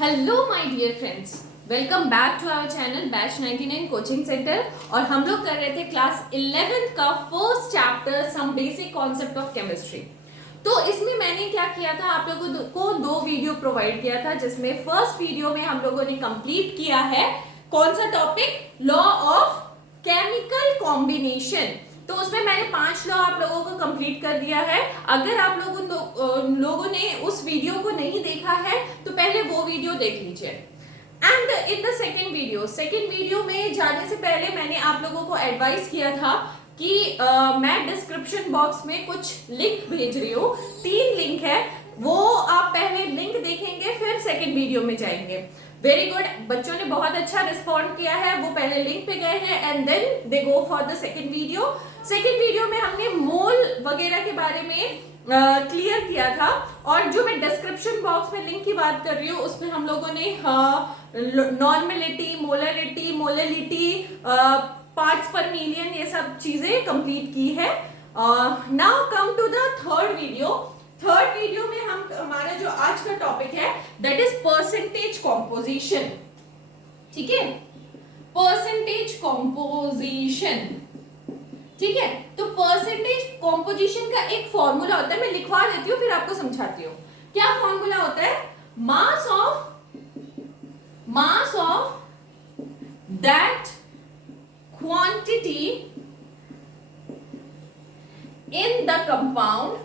Hello my dear friends, welcome back to our channel batch 99 coaching centre. और हम लोग कर रहे थे क्लास 11th का first chapter some basic concept of chemistry. तो इसमें मैंने क्या किया था, आप लोगों को दो वीडियो प्रोवाइड किया था, जिसमें फर्स्ट वीडियो में हम लोगों ने कंप्लीट किया है कौन सा topic, law of chemical combination. तो उसमें मैंने 5 लॉ आप लोगों को कंप्लीट कर दिया है। अगर आप लोगों ने उस वीडियो को नहीं देखा है तो पहले वो वीडियो देख लीजिए। And in the second video में जाने से पहले मैंने आप लोगों को एडवाइस किया था कि मैं डिस्क्रिप्शन बॉक्स में कुछ लिंक भेज रही हूँ। 3 लिंक है, वो आप पहले लिंक देखेंगे फिर सेकेंड वीडियो में जाएंगे। वेरी गुड, बच्चों ने बहुत अच्छा रिस्पॉन्ड किया है, वो पहले लिंक पे गए हैं and then they go for the second video. Second video में हमने मोल वगैरह के बारे में क्लियर किया था। और जो मैं डिस्क्रिप्शन बॉक्स में लिंक की बात कर रही हूँ उसमें हम लोगों ने normality, molarity, molality, parts per million, ये सब चीजें कंप्लीट की है। Now come to the third video में हम हमारा जो आज का टॉपिक है दैट इज परसेंटेज कॉम्पोजिशन। ठीक है, परसेंटेज कॉम्पोजिशन। ठीक है, तो परसेंटेज कॉम्पोजिशन का एक फॉर्मूला होता है, मैं लिखवा देती हूँ फिर आपको समझाती हूँ। क्या फॉर्मूला होता है? Mass of that quantity in the compound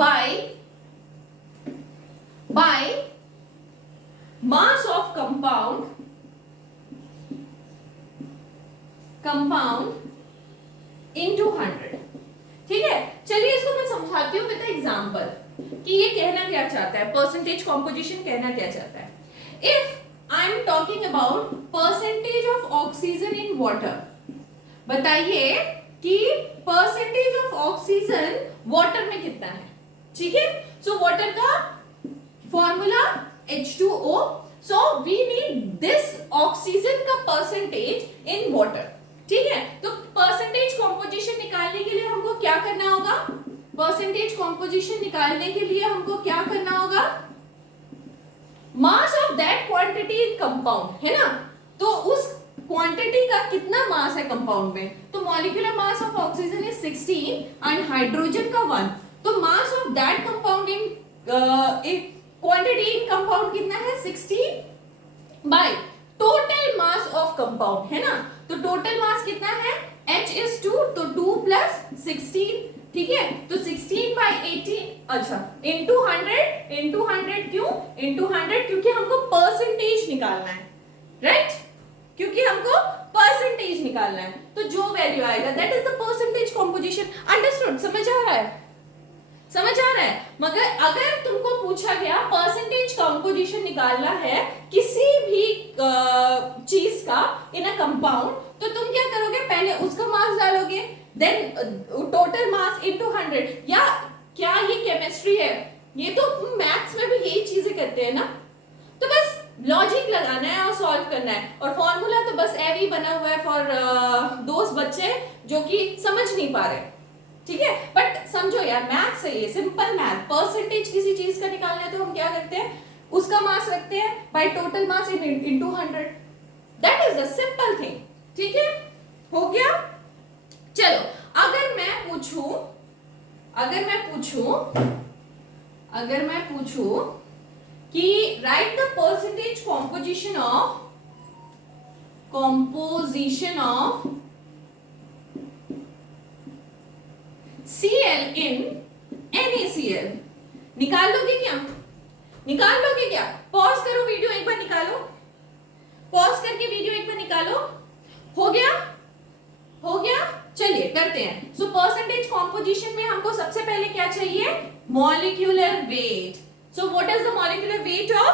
by mass of compound into 100। ठीक है, चलिए इसको मैं समझाती हूँ विद एग्जांपल कि ये कहना क्या चाहता है, परसेंटेज कॉम्पोजिशन कहना क्या चाहता है। If I am talking about percentage of oxygen in water, बताइए कि परसेंटेज ऑफ ऑक्सीजन वाटर में कितना है। ठीक है, सो वाटर का formula H2O, so we need this oxygen का परसेंटेज इन वाटर। ठीक है, तो परसेंटेज कॉम्पोजिशन निकालने के लिए हमको क्या करना होगा? परसेंटेज कॉम्पोजिशन निकालने के लिए हमको क्या करना होगा? Mass of that quantity in compound, है ना। तो उस क्वांटिटी का कितना मास है कंपाउंड में, तो molecular mass of oxygen is 16 and hydrogen का 1। तो mass of that compound in quantity in compound कितना है? 16 by total mass of compound, है ना। तो टोटल मास कितना है? H is 2, तो 2 प्लस 16। ठीक है, तो 16 बाय 18, अच्छा इंटू 100 क्यों? इंटू 100 क्योंकि हमको परसेंटेज निकालना है, राइट? क्योंकि हमको परसेंटेज निकालना है, तो जो वैल्यू आएगा that is the percentage composition. Understood? समझ आ रहा है? मगर अगर तुमको पूछा गया परसेंटेज कॉम्पोजिशन निकालना है किसी भी चीज का इन अ कंपाउंड, तो तुम क्या करोगे? पहले उसका मास डालोगे, देन टोटल मास इनटू 100। या क्या ये केमिस्ट्री है? ये तो मैथ्स में भी यही चीजें करते हैं ना। तो बस लॉजिक लगाना है और सॉल्व करना है। और फॉर्मूला तो बस एवी बना हुआ है फॉर दोस्त बच्चे जो कि समझ नहीं पा रहे। ठीक है, बट समझो यार, मैथ सही है, सिंपल मैथ। परसेंटेज किसी चीज का निकालना है तो हम क्या करते हैं? उसका मास रखते हैं by total mass into 100। That is the simple thing. ठीक है, हो गया। चलो, अगर मैं पूछूं कि right the percentage composition of Cl in NaCl, निकाल लोगे क्या? पॉज करो वीडियो, एक बार निकालो, पॉज करके वीडियो एक बार निकालो। हो गया। चलिए करते हैं। सो परसेंटेज कॉम्पोजिशन में हमको सबसे पहले क्या चाहिए? Molecular weight. So what is the molecular weight of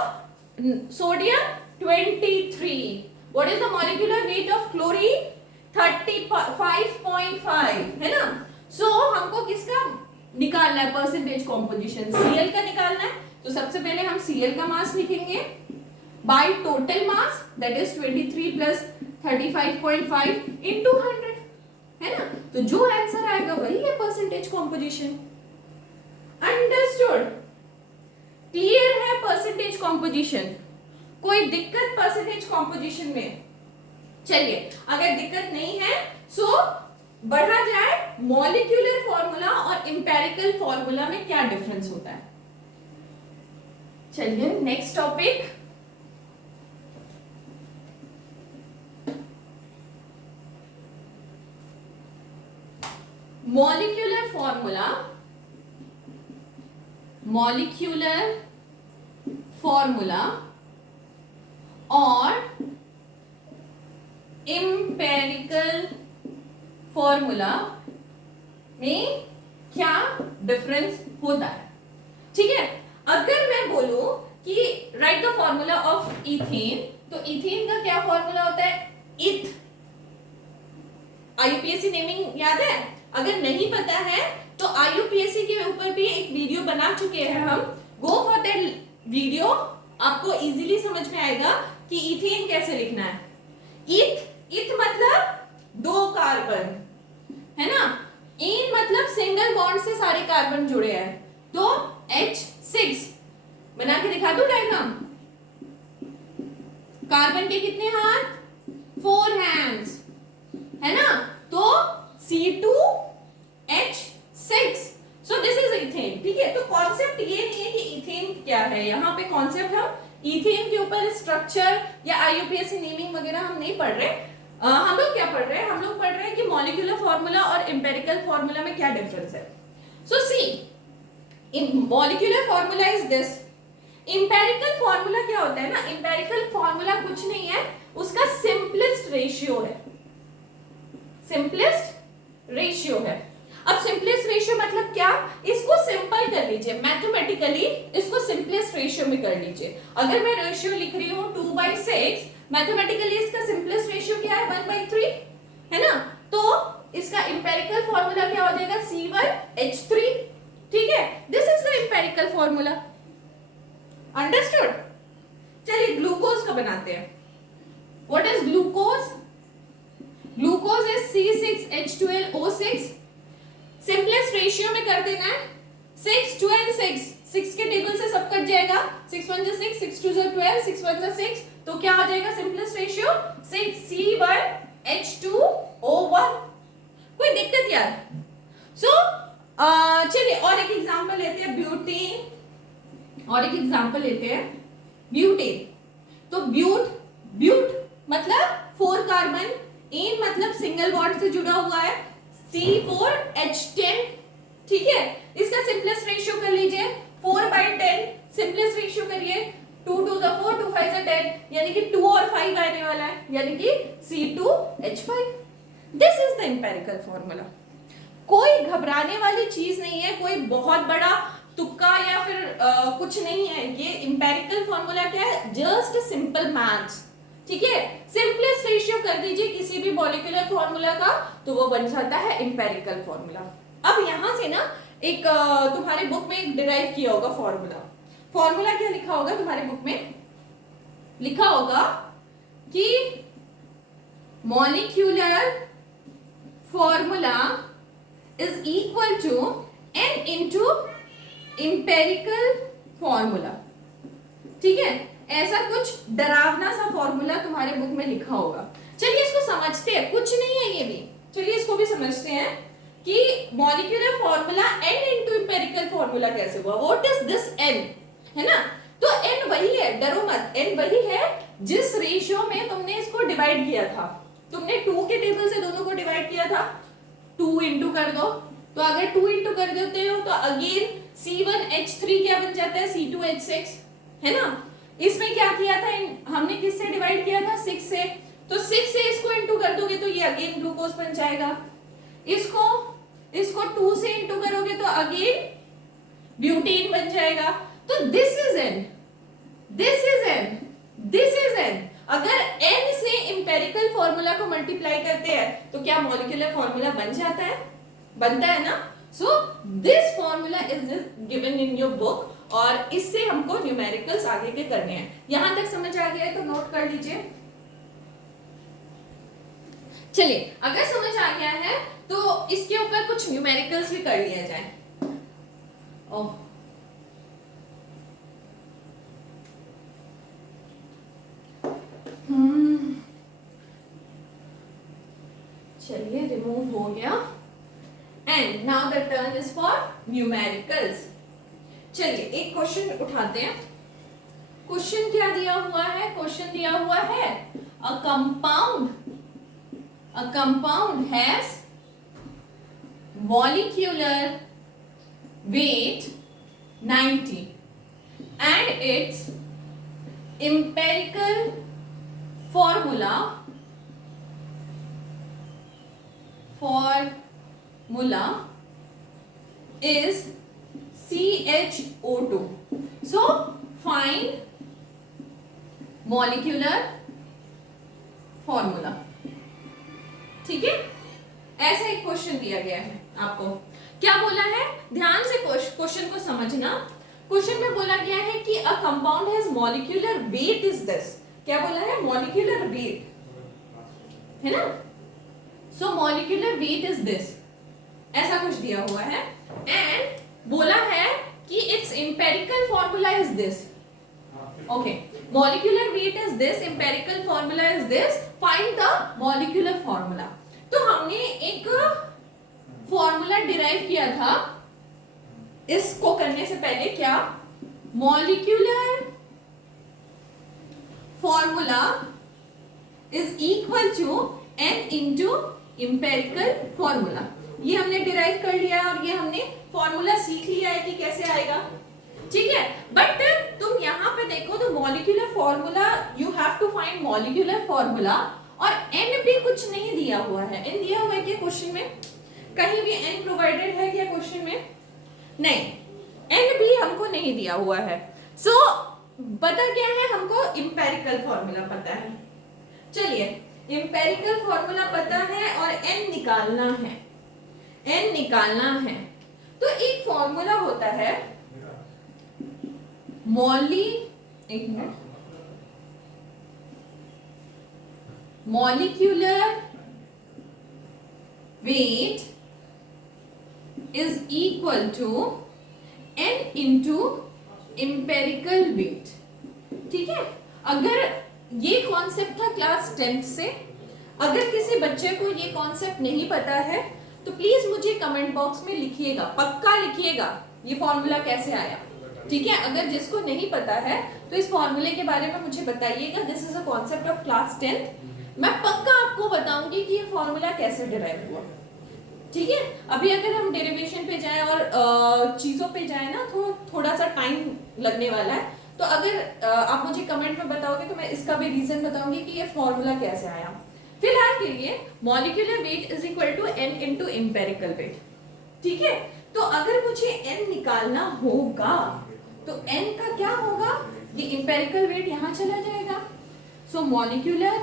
sodium? 23। What is the molecular weight of chlorine? 35.5, है ना। सो हमको किसका निकालना है परसेंटेज कॉम्पोजिशन? Cl का निकालना है। तो सबसे पहले हम Cl का मास लिखेंगे by total mass, that is 23 plus 35.5 into 100, है ना। तो जो आंसर आएगा वही है परसेंटेज कॉम्पोजिशन। अंडरस्टूड? क्लियर है? कॉम्पोजिशन, कोई दिक्कत परसेंटेज कॉम्पोजिशन में? चलिए, अगर दिक्कत नहीं है सो बढ़ा जाए, मॉलिक्यूलर फॉर्मूला और इंपेरिकल फॉर्मूला में क्या डिफरेंस होता है। चलिए next topic, molecular formula, molecular formula और इंपेरिकल फॉर्मूला में क्या डिफरेंस होता है। ठीक है, अगर मैं बोलूं कि right the formula of ethane, तो इथेन का क्या फॉर्मूला होता है? इथ। आईयूपीएससी नेमिंग याद है? अगर नहीं पता है तो आईयूपीएससी के ऊपर भी एक वीडियो बना चुके हैं हम, गो फॉर दैट वीडियो, आपको इजीली समझ में आएगा कि इथेन कैसे लिखना है। इथ मतलब 2 कार्बन है ना, इन मतलब सिंगल बॉन्ड से सारे कार्बन जुड़े हैं, तो H6 बना के दिखा दूं डायग्राम। कार्बन के कितने हाथ? 4 हैंड्स है ना, तो C2H6, so this is ethane. ठीक है, तो कॉन्सेप्ट ये नहीं है कि इथेन क्या है, यहाँ पे कॉन्सेप्ट हम इथेन के ऊपर स्ट्रक्चर या आईयूपीएससी नेमिंग वगैरह हम नहीं पढ़ रहे। हम लोग क्या पढ़ रहे हैं? हम लोग पढ़ रहे हैं कि मॉलिक्यूलर फॉर्मूला और इंपेरिकल फॉर्मूला में क्या डिफरेंस है। So see, in molecular formula is this, empirical formula क्या होता है ना, इंपेरिकल फॉर्मूला कुछ नहीं है, उसका सिंपलेस्ट रेशियो है, सिंपलेस्ट रेशियो है। अब सिंपलेस्ट रेशियो मतलब क्या? इसको सिंपल कर लीजिए, मैथमेटिकली इसको सिंपलेस्ट रेशियो में कर लीजिए। अगर मैं रेशियो लिख रही हूं 2/6, मैथमेटिकली इसका सिंपलेस्ट रेशियो क्या है? 1/3 है ना, तो इसका इंपेरिकल फॉर्मूला क्या हो जाएगा? C1H3। ठीक है, this is the empirical formula, understood. चलिए ग्लूकोज का बनाते हैं। What is glucose? Glucose is C6H12O6, simplest ratio में कर देना है, 6 12 6, 6 के टेबल से सब कट जाएगा, 6 1 6, 6 2 12, 6 1 6, तो क्या आ जाएगा सिंपलेस्ट रेशियो? 6 C1H2O1। कोई दिक्कत यार? सो चलिए और एक एग्जांपल लेते हैं, ब्यूटेन, और एक एग्जांपल लेते हैं ब्यूटेन। तो ब्यूट मतलब 4 कार्बन, एन मतलब सिंगल बॉन्ड से जुड़ा हुआ है, C4H10। ठीक है, इसका सिंपलेस्ट रेशियो कर लीजिए 4/10, सिंपलेस्ट रेशियो करिए, 2 2 4, 2 5 10, यानी कि 2 और 5 आने वाला है, यानी कि C2H5। This is the empirical formula. कोई घबराने वाली चीज नहीं है, कोई बहुत बड़ा तुक्का या फिर कुछ नहीं है, ये इंपेरिकल फॉर्मूला क्या है? Just simple maths. ठीक है, सिंपलेस्ट रेशियो कर दीजिए किसी भी मॉलिक्यूलर फॉर्मूला का, तो वो बन जाता है इंपेरिकल फॉर्मूला। अब यहां से ना एक तुम्हारे बुक में एक डिराइव किया होगा फॉर्मूला। फॉर्मूला क्या लिखा होगा तुम्हारे बुक में? लिखा होगा कि molecular formula is equal to n into empirical formula. ठीक है, ऐसा कुछ डरावना सा फॉर्मूला तुम्हारे बुक में लिखा होगा। चलिए इसको समझते हैं, कुछ नहीं है ये भी, चलिए इसको भी समझते हैं कि molecular formula n into empirical formula कैसे हुआ। व्हाट इज दिस n, है ना, तो n वही है, डरो मत, n वही है जिस रेशियो में तुमने इसको डिवाइड किया था। तुमने 2 के टेबल से दोनों को डिवाइड किया था, 2 इंटू कर दो, तो अगर 2 इंटू कर देते हो तो अगेन C1H3 क्या बन जाता है? C2H6, है ना। इसमें क्या किया था, हमने किससे डिवाइड किया था? 6 से, तो 6 से इसको इंटू कर दोगे तो ये अगेन ग्लूकोज बन जाएगा। इसको 2 से इंटू करोगे तो अगेन ब्यूटेन बन जाएगा। तो this is n, this is n, this is n। अगर n से इंपेरिकल फॉर्मूला को मल्टीप्लाई करते हैं तो क्या मॉलिक्यूलर फॉर्मूला बन जाता है? बनता है ना। So this formula is given in your book, और इससे हमको न्यूमेरिकल्स आगे के करने हैं। यहां तक समझ आ गया है तो नोट कर लीजिए। चलिए अगर समझ आ गया है तो इसके ऊपर कुछ न्यूमेरिकल्स भी कर लिया जाए। ओह चलिए रिमूव हो गया। And now the turn is for numericals. चलिए एक क्वेश्चन उठाते हैं। क्वेश्चन क्या दिया हुआ है? क्वेश्चन दिया हुआ है a compound has molecular weight 90 and its empirical formula is CHO2. So find molecular formula. ठीक है, ऐसा एक क्वेश्चन दिया गया है आपको। क्या बोला है? ध्यान से क्वेश्चन को समझना। क्वेश्चन में बोला गया है कि a compound has molecular weight is this. क्या बोला है? मॉलिक्यूलर वेट है ना। सो मॉलिक्यूलर वेट इज दिस, ऐसा कुछ दिया हुआ है। एंड बोला है कि it's empirical formula is this. Okay, molecular weight is this, empirical formula is this, find the molecular formula. तो हमने एक फॉर्मूला डिराइव किया था इसको करने से पहले। क्या? Molecular formula is equal to n into empirical formula. ये हमने डिराइव कर लिया और ये हमने फॉर्मूला सीख लिया है कि कैसे आएगा। ठीक है, बट तुम यहाँ पे देखो तो molecular formula, you have to find molecular formula, और n भी कुछ नहीं दिया हुआ है। n दिया हुआ है क्या क्वेश्चन में? कहीं भी n प्रोवाइडेड है क्या क्वेश्चन में? नहीं, n भी हमको नहीं दिया हुआ है। सो पता क्या है? हमको एम्पिरिकल फॉर्मूला पता है। चलिए, एम्पिरिकल फॉर्मूला पता है और n निकालना है। n निकालना है तो एक फॉर्मूला होता है molecular weight is equal to n into empirical weight। ठीक है, अगर ये कॉन्सेप्ट था क्लास 10th से, अगर किसी बच्चे को ये कॉन्सेप्ट नहीं पता है तो प्लीज मुझे कमेंट बॉक्स में लिखिएगा, पक्का लिखिएगा ये फॉर्मूला कैसे आया। ठीक है, अगर जिसको नहीं पता है तो इस फॉर्मूले के बारे में मुझे बताइएगा। This is a concept of class 10th। मैं पक्का आपको बताऊंगी कि ये फॉर्मूला कैसे डिराइव हुआ। ठीक है, अभी अगर हम डेरिवेशन पे जाएं और चीजों पे जाएं ना तो थोड़ा सा टाइम लगने वाला है। तो अगर आप मुझे कमेंट में बताओगे तो मैं इसका भी रीजन बताऊंगी कि ये फॉर्मूला कैसे आया। फिलहाल के लिए molecular weight is equal to n into empirical weight. ठीक है, तो अगर मुझे n निकालना होगा तो n का क्या होगा? ये एम्पेरिकल वेट यहां चला जाएगा। So molecular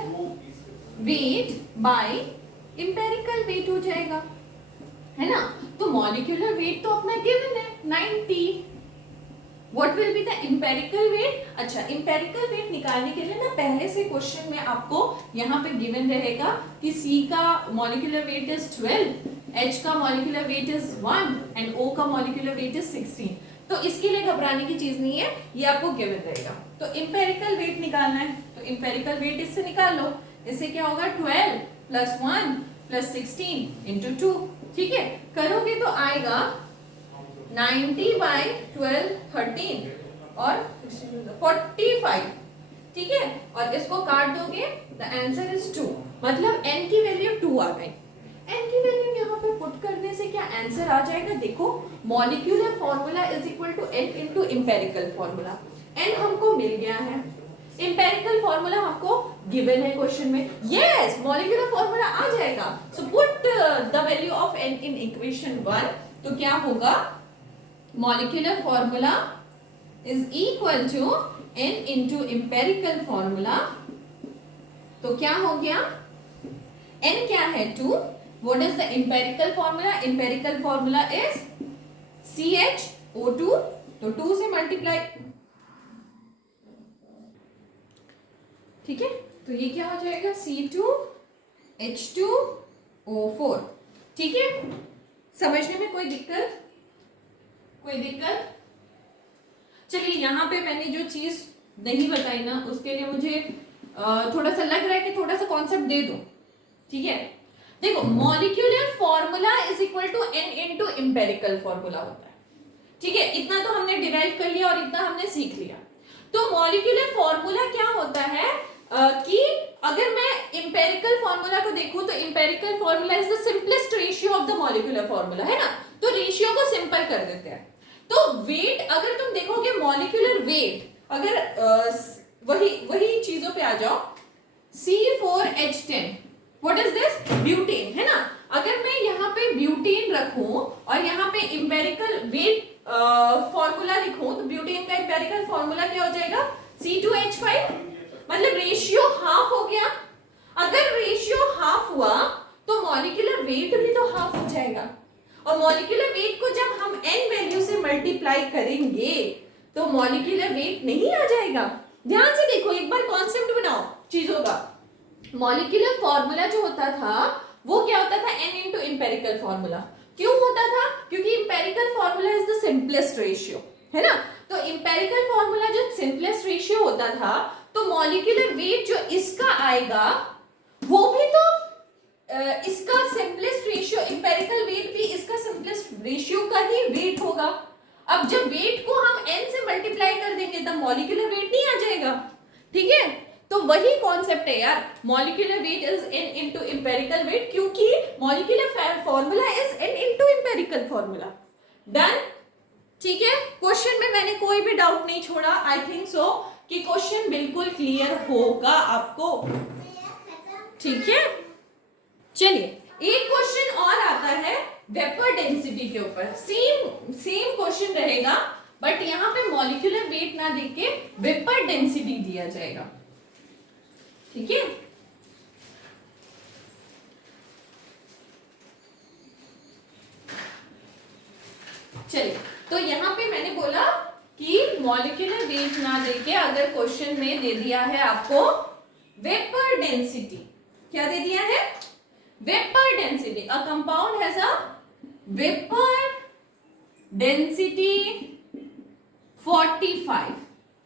weight by empirical weight हो जाएगा, है ना। तो मॉलिक्यूलर वेट तो अपना गिवन है 90। What will be the empirical weight? अच्छा, एम्पेरिकल वेट निकालने के लिए ना पहले से क्वेश्चन में आपको यहाँ पे गिवन रहेगा कि C का मॉलिक्यूलर वेट इज 12, H का molecular weight is 1 and O का मॉलिक्यूलर वेट इज 16। तो इसके लिए घबराने की चीज नहीं है, ये आपको गिवन रहेगा। तो एम्पेरिकल वेट निकालना है तो एम्पेरिकल वेट इससे निकाल लो। इससे क्या होगा? 12 प्लस 1 प्लस 16 इंटू 2। ठीक है, करोगे तो आएगा 90 बाई 12 13 और 45। ठीक है, और इसको काट दोगे द आंसर इज 2। मतलब n की वैल्यू 2 आ गई। n की वैल्यू यहाँ पे पुट करने से क्या आंसर आ जाएगा? देखो, molecular formula is equal to n into empirical formula. n हमको मिल गया है, एम्पेरिकल फॉर्मूला हमको गिवन है क्वेश्चन में। यस, मॉलिक्यूलर फॉर्मूला आ जाएगा। So put the value of n in equation 1। तो क्या होगा? Molecular formula is equal to n into empirical formula. तो क्या हो गया? n क्या है? 2। What is the empirical formula? Empirical formula is CHO2। तो 2 से मल्टीप्लाई। ठीक है, तो ये क्या हो जाएगा? C2H2O4। ठीक है, समझने में कोई दिक्कत? कोई दिक्कत? चलिए, यहाँ पे मैंने जो चीज नहीं बताई ना उसके लिए मुझे थोड़ा सा लग रहा है कि थोड़ा सा कॉन्सेप्ट दे दो। ठीक है, देखो molecular formula is equal to n into empirical formula होता है, ठीक है। इतना तो हमने डिराइव कर लिया और इतना हमने सीख लिया। तो मॉलिक्यूलर फॉर्मूला क्या होता है कि अगर मैं एम्पिरिकल फॉर्मूला को देखूं तो empirical formula is the simplest ratio of the molecular formula, है ना। तो रेशियो को सिंपल कर देते हैं। तो वेट अगर तुम देखोगे मॉलिक्यूलर वेट, अगर वही चीजों पे आ जाओ, C4H10 what is this, butane, है ना। अगर मैं यहाँ पे ब्यूटेन रखूं और यहाँ पे एम्पिरिकल वेट फॉर्मूला लिखूं तो ब्यूटेन का एम्पिरिकल फॉर्मूला क्या हो जाएगा, C2H5, मतलब रेशियो हाफ हो गया। अगर रेशियो हाफ हुआ तो मॉलिक्यूलर वेट भी तो हाफ हो जाएगा, और मॉलिक्यूलर वेट को जब हम n वैल्यू से मल्टीप्लाई करेंगे तो मॉलिक्यूलर वेट नहीं आ जाएगा। ध्यान से देखो, एक बार कॉन्सेप्ट बनाओ चीजों का। मॉलिक्यूलर फॉर्मूला जो होता था वो क्या होता था, n इनटू एम्पिरिकल फॉर्मूला। क्यों होता था, क्योंकि empirical formula is the simplest ratio, है ना। तो एम्पिरिकल फॉर्मूला जब सिंपलेस्ट रेशियो होता था तो मॉलिक्यूलर वेट जो इसका आएगा वो भी तो इसका सिंपलेस्ट रेशियो, एम्पिरिकल वेट भी इसका सिंपलेस्ट रेशियो का ही वेट होगा। अब जब वेट को हम n से मल्टीप्लाई कर देंगे तब मॉलिक्यूलर वेट नहीं आ जाएगा, ठीक है। तो वही कॉन्सेप्ट है यार, molecular weight is n into empirical weight, क्योंकि molecular formula is n into empirical formula. Done, ठीक है। क्वेश्चन में मैंने कोई भी डाउट नहीं छोड़ा। आई थिंक सो कि क्वेश्चन बिल्कुल क्लियर होगा आपको, ठीक है। चलिए एक क्वेश्चन और आता है वेपर डेंसिटी के ऊपर। सेम क्वेश्चन रहेगा बट यहाँ पे मॉलिक्यूलर वेट ना देके वेपर डेंसिटी दिया जाएगा, ठीक है। चलिए, तो यहाँ पे मैंने बोला कि मॉलिक्यूलर वेट ना देके अगर क्वेश्चन में दे दिया है आपको वेपर डेंसिटी, क्या दे दिया है, vapour density. A compound has a vapour density 45,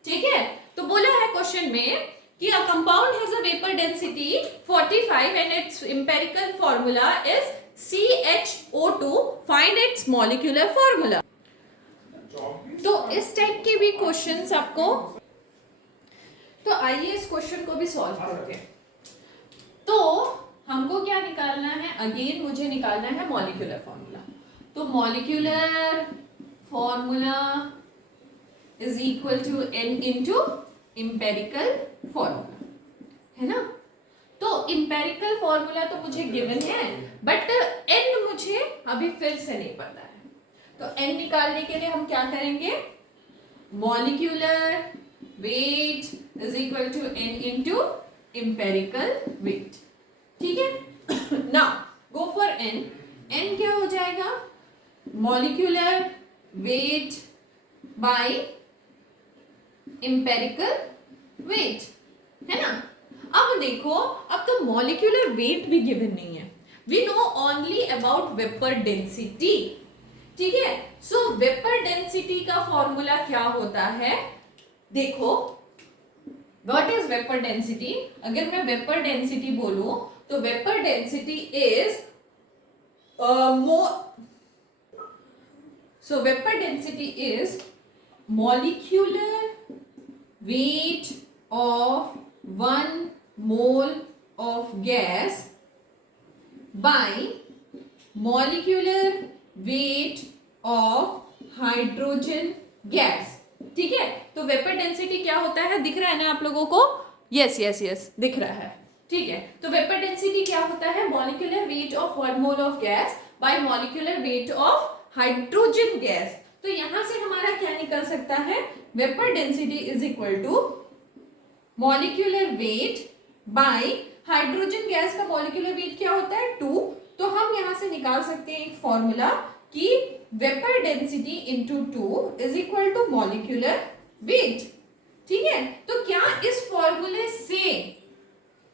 ठीक है। तो बोला है क्वेश्चन में कि a compound has a vapor density 45 and its empirical formula is CHO2, find its molecular formula। तो इस टाइप के भी क्वेश्चंस आपको, तो आइए इस क्वेश्चन को भी सॉल्व करते हैं। तो हमको क्या निकालना है, अगेन मुझे निकालना है मॉलिक्यूलर फॉर्मूला। तो molecular formula is equal to n into empirical formula, है ना। तो एम्पिरिकल फॉर्मूला तो मुझे गिवन है बट n मुझे अभी फिर से नहीं पता है। तो n निकालने के लिए हम क्या करेंगे, molecular weight is equal to n into empirical weight, ठीक है। Now go for n। n क्या हो जाएगा, molecular weight by empirical weight, है ना। अब देखो, अब तो मॉलिक्यूलर वेट भी गिवन नहीं है, we know only about vapour density, ठीक है। सो वेपर डेंसिटी का फॉर्मूला क्या होता है, देखो व्हाट इज वेपर डेंसिटी। अगर मैं वेपर डेंसिटी बोलूं तो vapour density is so vapor density is molecular weight of 1 mole of gas by molecular weight of hydrogen gas, ठीक है। तो वेपर डेंसिटी क्या होता है, दिख रहा है ना आप लोगों को, यस यस यस दिख रहा है, ठीक है। तो वेपर डेंसिटी क्या होता है, molecular weight of 1 mole of gas by molecular weight of hydrogen gas. तो यहां से हमारा क्या निकल सकता है, vapour density is equal to molecular weight by hydrogen gas का मॉलिक्यूलर वेट क्या होता है 2। तो हम यहां से निकाल सकते हैं एक फॉर्मूला कि vapour density into 2 is equal to molecular weight, ठीक है। तो क्या इस फॉर्मूले से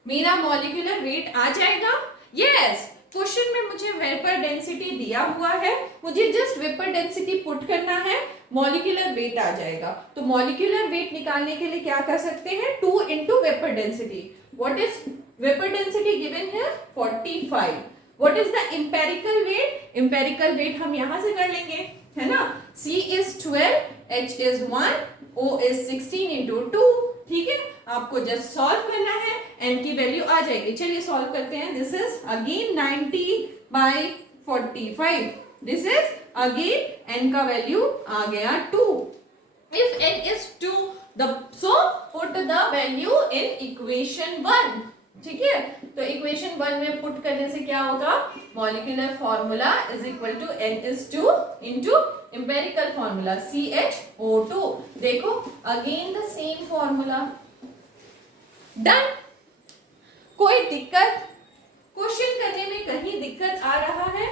मेरा मॉलिक्यूलर वेट आ जाएगा, यस। क्वेश्चन में मुझे वेपर डेंसिटी दिया हुआ है, मुझे जस्ट वेपर डेंसिटी पुट करना है, मॉलिक्यूलर वेट आ जाएगा। तो मॉलिक्यूलर वेट निकालने के लिए क्या कर सकते हैं, 2 into vapour density. What is vapour density given है 45, what is the empirical weight? Empirical weight हम यहां से कर लेंगे, है ना। C is 12, H is 1, O is 16 into 2, ठीक है। आपको जस्ट सॉल्व करना है, n की वैल्यू आ जाएगी। चलिए सॉल्व करते हैं। This is again 90/45, this is again n का वैल्यू आ गया 2। If n is 2, so put the value in equation 1, ठीक है। तो इक्वेशन 1 में पुट करने से क्या होगा? Molecular formula is equal to n(2) into empirical formula CHO2। देखो again the same formula, done. कोई दिक्कत? क्वेश्चन करने में कहीं दिक्कत आ रहा है?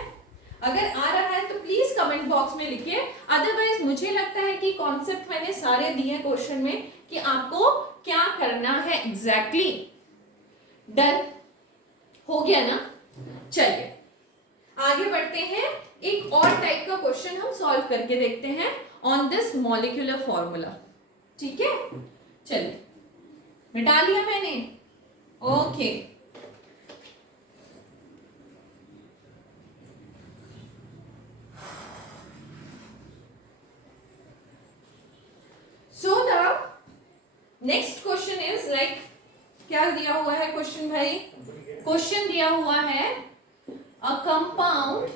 अगर आ रहा है तो प्लीज कमेंट बॉक्स में लिखिए। अदरवाइज मुझे लगता है कि कॉन्सेप्ट मैंने सारे दिए क्वेश्चन में कि आपको क्या करना है एग्जैक्टली। डन हो गया ना? चलिए आगे बढ़ते हैं। एक और टाइप का क्वेश्चन हम सॉल्व करके देखते हैं ऑन दिस मॉलिक्यूलर फॉर्मूला, ठीक है। चलिए मिटा लिया मैंने, okay. So the next question is like, क्या दिया हुआ है क्वेश्चन भाई? क्वेश्चन दिया हुआ है a compound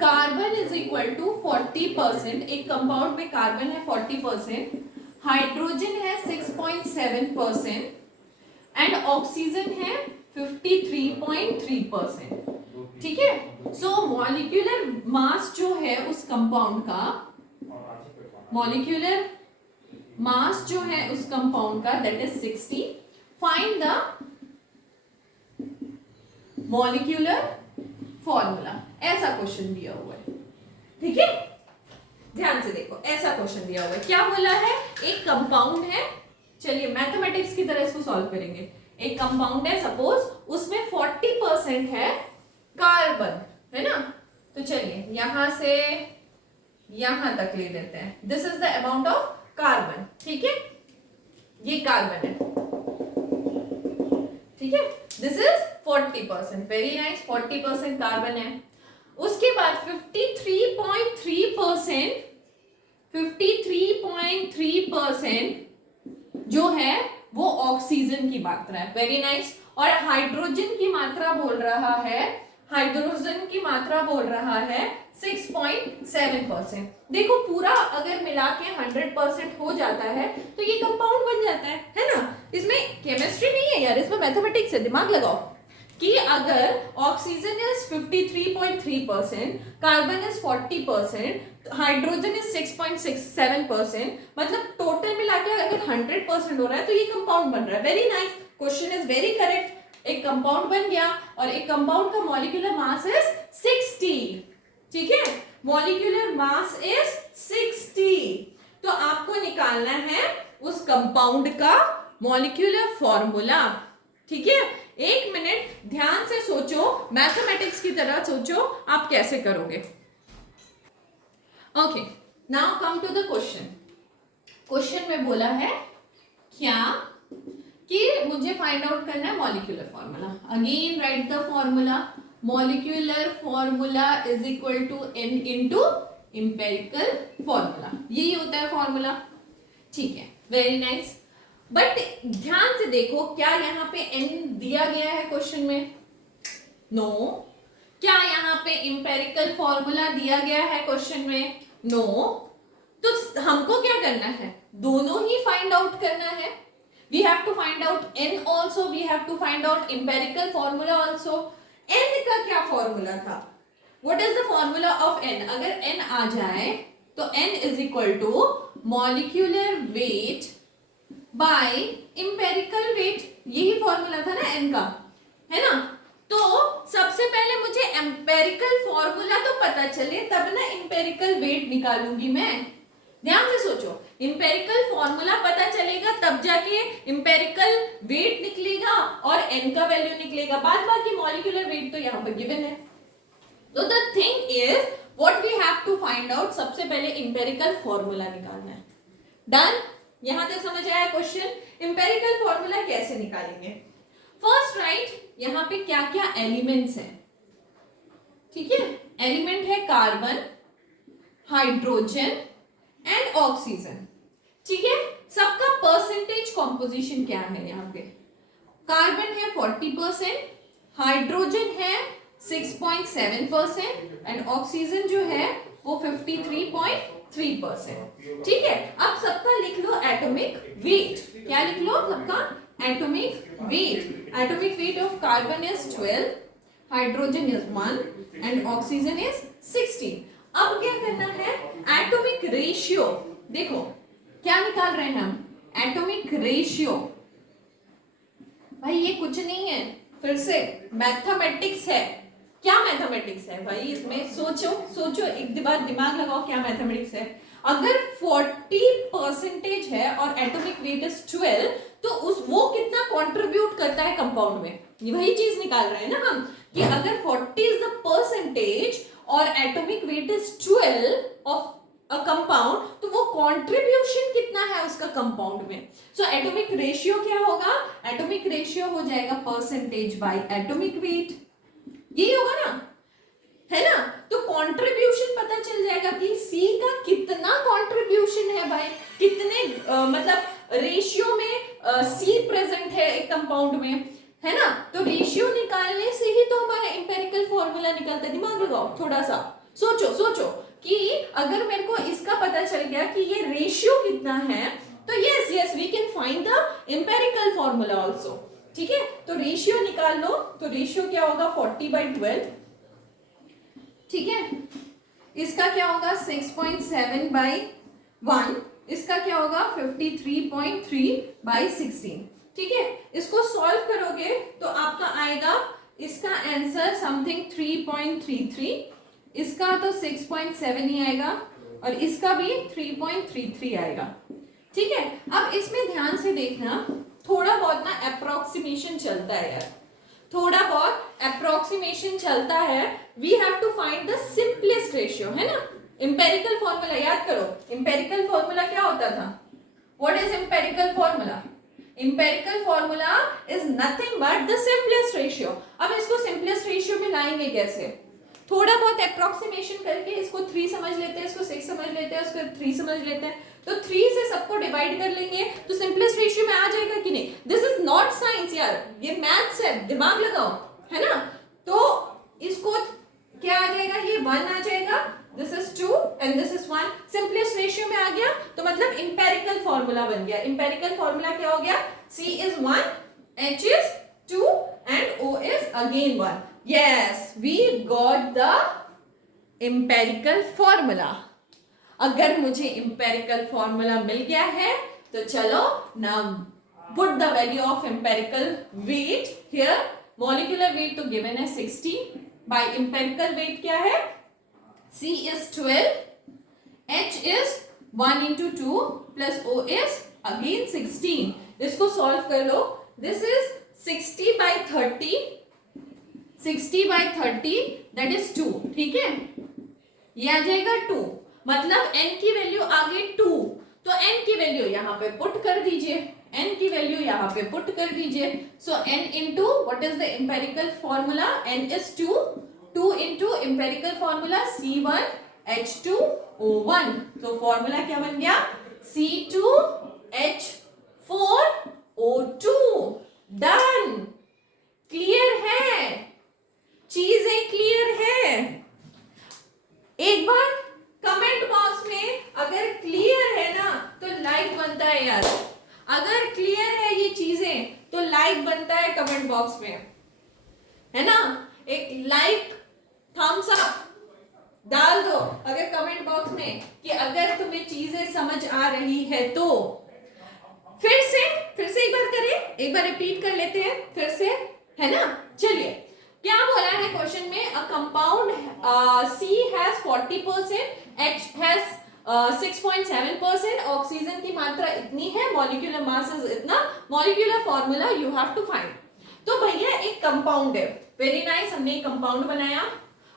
carbon is equal to 40%। एक कंपाउंड में कार्बन है 40%, हाइड्रोजन है 6.7% एंड ऑक्सीजन है 53.3%, ठीक है। सो मॉलिक्यूलर मास जो है उस कंपाउंड का, मॉलिक्यूलर मास जो है उस कंपाउंड का that is 60। Find the molecular formula. ऐसा क्वेश्चन दिया हुआ है, ठीक है। ध्यान से देखो, ऐसा क्वेश्चन दिया हुआ है। क्या बोला है? एक कंपाउंड है, चलिए मैथमेटिक्स की तरह इसको सॉल्व करेंगे। एक कंपाउंड है, सपोज उसमें 40% है कार्बन, है ना। तो चलिए यहां से यहां तक ले लेते हैं। This is the amount of carbon, ठीक है। ये कार्बन है, ठीक है। This is 40%, very nice. 40% carbon है। उसके बाद 53.3% जो है वो ऑक्सीजन की मात्रा है, वेरी नाइस। और हाइड्रोजन की मात्रा बोल रहा है, हाइड्रोजन की मात्रा बोल रहा है 6.7%। देखो पूरा अगर मिला के 100% हो जाता है तो ये कंपाउंड बन जाता है ना। इसमें केमिस्ट्री नहीं है यार, इसमें मैथमेटिक्स है, दिमाग लगाओ। कि अगर oxygen is 53.3%, carbon is 40%, hydrogen is 6.67%, मतलब टोटल मिला के अगर 100% हो रहा है तो ये कंपाउंड बन रहा है। Very nice, question is very correct. एक कंपाउंड बन गया और एक कंपाउंड का मॉलिक्यूलर मास इज 60, ठीक है। Molecular mass is 60। तो आपको निकालना है उस कंपाउंड का मॉलिक्यूलर फॉर्मूला, ठीक है। एक मिनट ध्यान से सोचो, मैथमेटिक्स की तरह सोचो आप कैसे करोगे। Okay, now come to the question. Question में बोला है क्या कि मुझे फाइंड आउट करना है molecular formula. Again write the formula. Molecular formula is equal to n into empirical formula. यही होता है फॉर्मूला, ठीक है, वेरी नाइस। बट ध्यान से देखो, क्या यहाँ पे n दिया गया है क्वेश्चन में? नो। क्या यहाँ पे इंपेरिकल फॉर्मूला दिया गया है क्वेश्चन में? नो। तो हमको क्या करना है? दोनों ही फाइंड आउट करना है। We have to find out n also, we have to find out empirical formula also. n का क्या फॉर्मूला था? What is the formula of n? अगर n आ जाए तो n is equal to molecular weight by empirical weight. यही formula था ना n का, है ना। तो सबसे पहले मुझे एम्पेरिकल फॉर्मूला तो पता चले तब ना इंपेरिकल वेट निकालूंगी मैं। ध्यान से सोचो, इंपेरिकल फॉर्मूला पता चलेगा तब जाके इंपेरिकल वेट निकलेगा और n का वैल्यू निकलेगा। बाद बाकी मॉलिक्यूलर वेट तो यहाँ पर गिवन है। तो the thing is what we have to find out, सबसे पहले इंपेरिकल फॉर्मूला निकालना है। डन? यहां तक समझ आया क्वेश्चन? इंपेरिकल फॉर्मूला कैसे निकालेंगे? फर्स्ट राइट यहाँ पे क्या क्या एलिमेंट्स हैं, ठीक है। एलिमेंट है कार्बन, हाइड्रोजन एंड ऑक्सीजन, ठीक है। सबका परसेंटेज कॉम्पोजिशन क्या है यहाँ पे, कार्बन है 40%, हाइड्रोजन है 6.7% एंड ऑक्सीजन जो है वो 53.3%, ठीक है। अब सबका लिख लो एटॉमिक वेट, क्या लिख लो सबका atomic weight. Atomic weight of carbon is 12, hydrogen is 1 and oxygen is 16। अब क्या करना है, एटॉमिक रेशियो, देखो क्या निकाल रहे हैं हम, एटॉमिक रेशियो। भाई ये कुछ नहीं है, फिर से मैथमेटिक्स है। क्या मैथमेटिक्स है भाई, इसमें सोचो एक बार दिमाग लगाओ, क्या मैथमेटिक्स है। अगर 40% है और एटॉमिक वेट इज 12, तो वो कितना कंट्रीब्यूट करता है कंपाउंड में, ये वही चीज निकाल रहे हैं ना हम, कि अगर 40 इज द परसेंटेज और atomic weight is 12 of a compound, तो वो कंट्रीब्यूशन कितना है उसका कंपाउंड में। सो एटॉमिक रेशियो क्या होगा, एटॉमिक रेशियो हो जाएगा परसेंटेज बाय एटॉमिक वेट, यही होगा ना, है ना। तो कंट्रीब्यूशन पता चल जाएगा कि सी का कितना कंट्रीब्यूशन है भाई, कितने मतलब रेशियो में सी प्रेजेंट है एक कंपाउंड में, है ना। तो रेशियो निकालने से ही तो हमारा एम्पिरिकल फॉर्मूला निकलता है। दिमाग लगाओ थोड़ा सा, सोचो कि अगर मेरे को इसका पता चल गया कि ये रेशियो कितना है, तो yes we can find the empirical formula also, ठीक है। तो रेशियो निकाल लो, तो रेशियो क्या होगा 40/12, ठीक है। इसका क्या होगा 6.7/1, इसका क्या होगा 53.3/16, ठीक है। इसको सॉल्व करोगे तो आपका आएगा इसका आंसर समथिंग 3.33, इसका तो 6.7 ही आएगा और इसका भी 3.33 आएगा, ठीक है। अब इसमें ध्यान से देखना, थोड़ा बहुत ना अप्रोक्सीमेशन चलता है यार, थोड़ा बहुत अप्रोक्सीमेशन चलता है। We have to find the simplest ratio, है ना। एम्पिरिकल फॉर्मूला याद करो, एम्पिरिकल फॉर्मूला क्या होता था, what is empirical formula, empirical formula is nothing but the simplest ratio. अब इसको सिंपलेस्ट रेशियो में लाएंगे कैसे, थोड़ा बहुत अप्रोक्सीमेशन करके, इसको 3 समझ लेते हैं, इसको 6 समझ लेते हैं, इसको 3 समझ लेते हैं, तो 3 से सबको डिवाइड कर लेंगे तो सिंपलेस्ट रेशियो में आ जाएगा कि नहीं। दिस इज नॉट साइंस यार, ये मैथ्स है, दिमाग लगाओ, है ना। तो इसको क्या आ जाएगा, ये 1 आ जाएगा, this is 2 and this is 1, simplest ratio में आ गया, तो मतलब एम्पिरिकल फॉर्मूला बन गया। एम्पिरिकल फॉर्मूला क्या हो गया, C is 1, H is 2 and O is again 1। Yes, we got the empirical formula. अगर मुझे empirical formula मिल गया है तो चलो now put the value of empirical weight here. Molecular weight तो given है 60, by empirical weight क्या है, C is 12, H is 1 into 2 plus O is again 16. इसको solve कर लो, this is 60/30, 60/30 that is 2, ठीक है। ये आ जाएगा 2, मतलब n की वैल्यू आ गई 2, तो n की वैल्यू यहाँ पे पुट कर दीजिए, n की वैल्यू यहाँ पे पुट कर दीजिए। सो n into what is the empirical formula, n is 2, 2 into empirical formula C1H2O1, तो फॉर्मूला क्या बन गया C2H4O2। डन, क्लियर है, चीजें क्लियर है। एक बार कमेंट बॉक्स में अगर क्लियर है ना तो लाइक बनता है यार, अगर क्लियर है ये चीजें तो लाइक बनता है कमेंट बॉक्स में, है ना। एक लाइक थम्स अप डाल दो अगर कमेंट बॉक्स में कि अगर तुम्हें चीजें समझ आ रही है तो। फिर से एक बार करें, एक बार रिपीट कर लेते हैं फिर से, है ना। चलिए क्या बोला है क्वेश्चन में, a compound C has 40%, H has 6.7%, oxygen की मात्रा इतनी है, मॉलिक्यूलर मास इज इतना, molecular formula you have to find. तो भैया एक कंपाउंड है, वेरी नाइस, हमने एक कंपाउंड बनाया,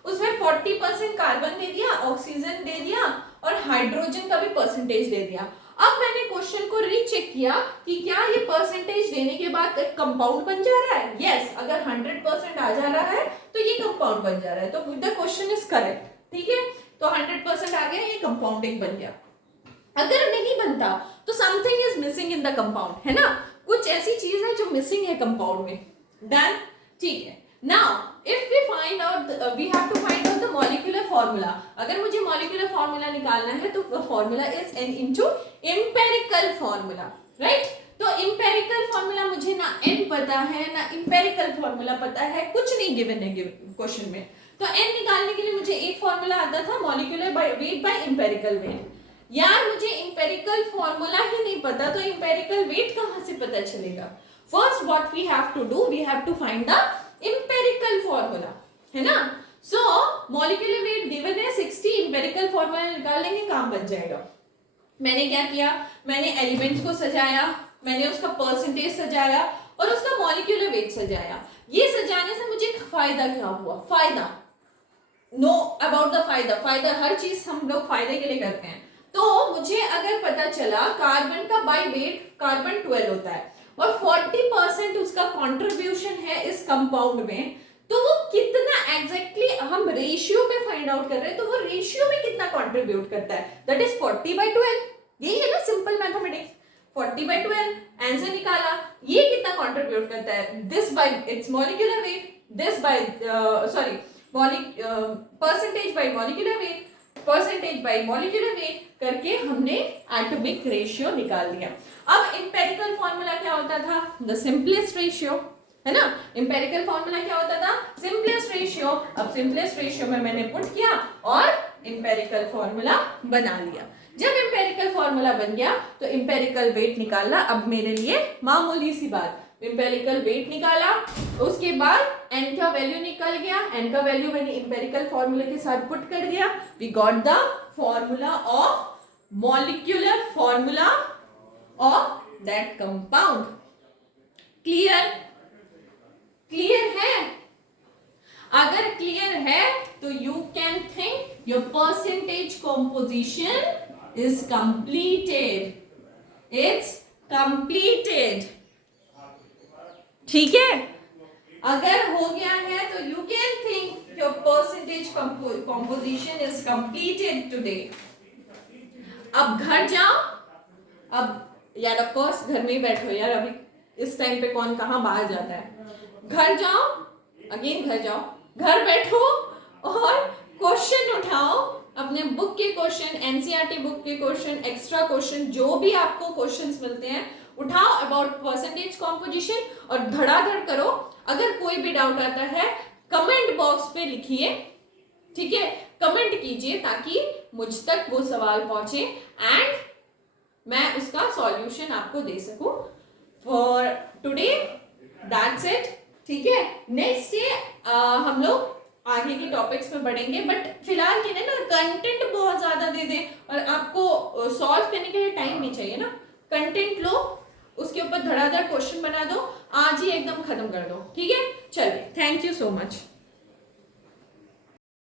उसमें 40% कार्बन दे दिया, ऑक्सीजन दे दिया और हाइड्रोजन का भी परसेंटेज दे दिया। अब मैंने क्वेश्चन को रीचेक किया कि क्या ये परसेंटेज देने के बाद कंपाउंड बन जा रहा है। यस, अगर 100% आ जा रहा है तो ये कंपाउंड बन जा रहा है, तो द क्वेश्चन इज करेक्ट। ठीक है, तो 100% आ गया, ये कंपाउंडिंग बन गया। अगर नहीं बनता तो something is missing in the compound, है ना, कुछ ऐसी चीज है जो मिसिंग है कंपाउंड में। डन, ठीक है। Now if we find out, we have to find out the molecular formula. अगर मुझे मॉलिक्यूलर फॉर्मूला निकालना है तो वो formula is n into empirical formula, right. तो एम्पिरिकल फॉर्मूला मुझे ना n पता है ना एम्पिरिकल फॉर्मूला पता है, कुछ नहीं गिवन है क्वेश्चन में। तो n निकालने के लिए मुझे एक फॉर्मूला आता था, molecular weight by empirical weight. यार मुझे एम्पिरिकल फॉर्मूला ही नहीं पता तो एम्पिरिकल वेट कहां से पता चलेगा। First what we have to do, we have to find the empirical formula, है ना। सो मॉलिक्यूलर वेट गिवन है 60, एम्पिरिकल फॉर्मूला निकाल लेंगे, काम बन जाएगा। मैंने क्या किया, मैंने एलिमेंट्स को सजाया, मैंने उसका परसेंटेज सजाया और उसका मॉलिक्यूलर वेट सजाया। ये सजाने से मुझे फायदा क्या हुआ, फायदा नो अबाउट द फायदा, फायदा हर चीज हम लोग फायदे के लिए करते हैं। तो मुझे अगर पता चला कार्बन का बाय वेट कार्बन 12 होता है और 40% उसका कंट्रीब्यूशन है इस कंपाउंड में, तो वो कितना एग्जैक्टली हम रेशियो में फाइंड आउट कर रहे हैं, तो वो रेशियो में कितना कंट्रीब्यूट करता है, दैट इज 40/12। यही है ना सिंपल मैथमेटिक्स, 40/12 आंसर निकाला। ये कितना कंट्रीब्यूट करता है, this by it's molecular weight, this by sorry percentage by molecular wait, percentage by molecular wait करके हमने एटॉमिक रेशियो निकाल दिया। अब एम्पिरिकल फॉर्मूला क्या होता था, द सिंपलेस्ट रेशियो, है ना। एम्पिरिकल फॉर्मूला क्या होता था, सिंपलेस्ट रेशियो। अब सिंपलेस्ट रेशियो में मैंने पुट किया और एम्पिरिकल फॉर्मूला बना लिया। जब एम्पिरिकल फॉर्मूला बन गया तो एम्पिरिकल वेट निकालना अब मेरे लिए मामूली सी बात। एम्पिरिकल वेट निकाला, उसके बाद n का वैल्यू निकल गया, n का वैल्यू मैंने एम्पिरिकल फॉर्मूले के साथ पुट कर दिया, we got the formula of molecular formula of that compound. Clear, clear है। अगर क्लियर है तो you can think your percentage composition is completed, it's completed. ठीक है, अगर हो गया है तो you can think your percentage composition is completed today. अब घर जाओ, अब यार ऑफ कोर्स घर में ही बैठो यार, अभी इस टाइम पे कौन कहाँ बाहर जाता है। घर जाओ, अगेन घर जाओ, घर बैठो और क्वेश्चन उठाओ, अपने बुक के क्वेश्चन, एनसीईआरटी बुक के क्वेश्चन, एक्स्ट्रा क्वेश्चन, जो भी आपको क्वेश्चंस मिलते हैं उठाओ अबाउट परसेंटेज कॉम्पोजिशन और धड़ाधड़ करो। अगर कोई भी डाउट आता है कमेंट बॉक्स पे लिखिए, ठीक है, कमेंट कीजिए ताकि मुझ तक वो सवाल पहुंचे एंड मैं उसका सॉल्यूशन आपको दे सकूं। फॉर टुडे दैट्स इट, ठीक है। नेक्स्ट डे हम लोग आगे के टॉपिक्स में बढ़ेंगे, बट फिलहाल के लिए ना कंटेंट बहुत ज्यादा दे दे और आपको सॉल्व करने के लिए टाइम नहीं चाहिए ना। कंटेंट लो, उसके ऊपर धड़ाधड़ क्वेश्चन बना दो, आज ही एकदम खत्म कर दो, ठीक है। चलिए, थैंक यू सो मच।